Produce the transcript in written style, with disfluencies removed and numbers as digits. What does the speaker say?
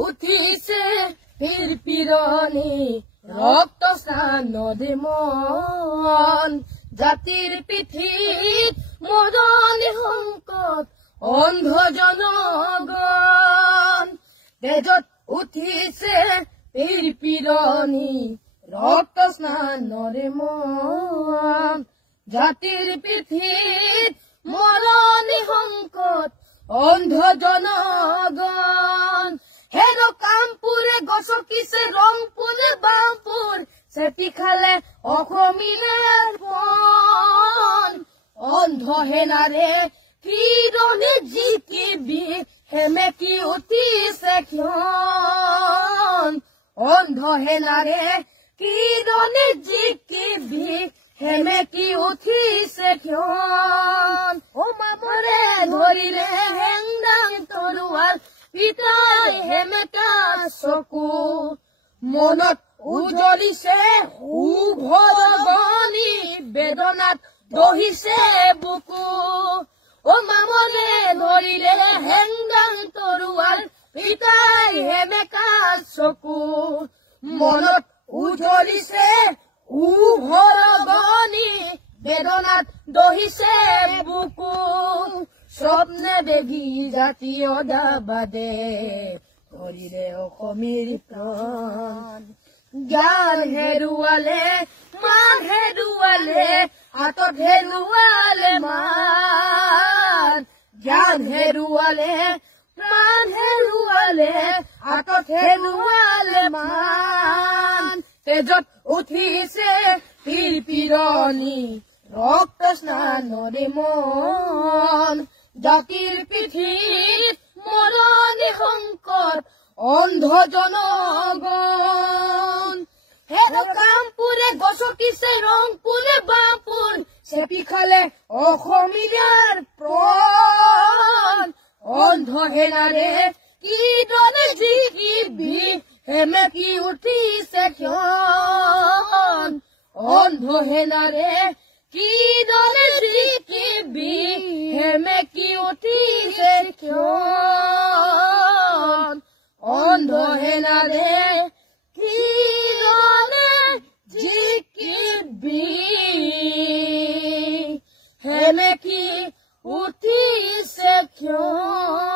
উঠিছে পিৰপিৰণি ৰক্ত স্নানদে মন জাতিৰ পিঠিত মৰণি সংকট অন্ধ জনগণ তেজত উঠিছে পিৰপিৰণি ৰক্ত স্নানদে মন জাতিৰ পিঠিত মৰণি সংকট অন্ধ জনগণ হেনো কামপুৰে গছকিছে ৰংপুৰে বামপুৰ চেপি খালে অসমীয়াৰ পণ অন্ধ সেনাৰে কিৰণে জিকিবি সেমেকি উঠিছে ক্ষণ অন্ধ সেনাৰে কিৰণে জিকিবি সেমেকি উঠিছে ক্ষণ ও মামৰে ধৰিলে হেংদাং তৰোৱাৰ পিতাই হেমেকা চকু মনত উজলিছে সুভৰগনি বেদনাত দহিছে বুকু ও মামৰে ধৰিলে হেংদাং তৰোৱাৰ পিতাই হেমেকা চকু মনত উজলিছে সুভৰগনি বেদনাত দহিছে বুকু স্বপ্নে বেগী জাতীয় দাবাদে ধৰিলে অসমীৰ প্ৰাণ জ্ঞান হেৰুৱালে মান হেৰুৱালে হাতত হেৰুৱালে মান জ্ঞান হেৰুৱালে মান হেৰুৱালে হাতত হেৰুৱালে মান তেজত উঠিছে পিৰপিৰণি ৰক্ত স্নানদে মন জাতিৰ পিঠিত মৰণি সংকট অন্ধ জনগণ হেনো কামপুৰে গছকিছে ৰংপুৰে বামপুৰ চেপি খালে অসমীয়াৰ প্ৰাণ অন্ধ সেনাৰে কিৰণে জিকিবি সেমেকি উঠিছে ক্ষণ অন্ধ সেনাৰে কিৰণে জিকিবি সেমেকি উঠিছে ক্ষণ অন্ধ সেনাৰে কিৰণে জিকিবি সেমেকি উঠিছে ক্ষণ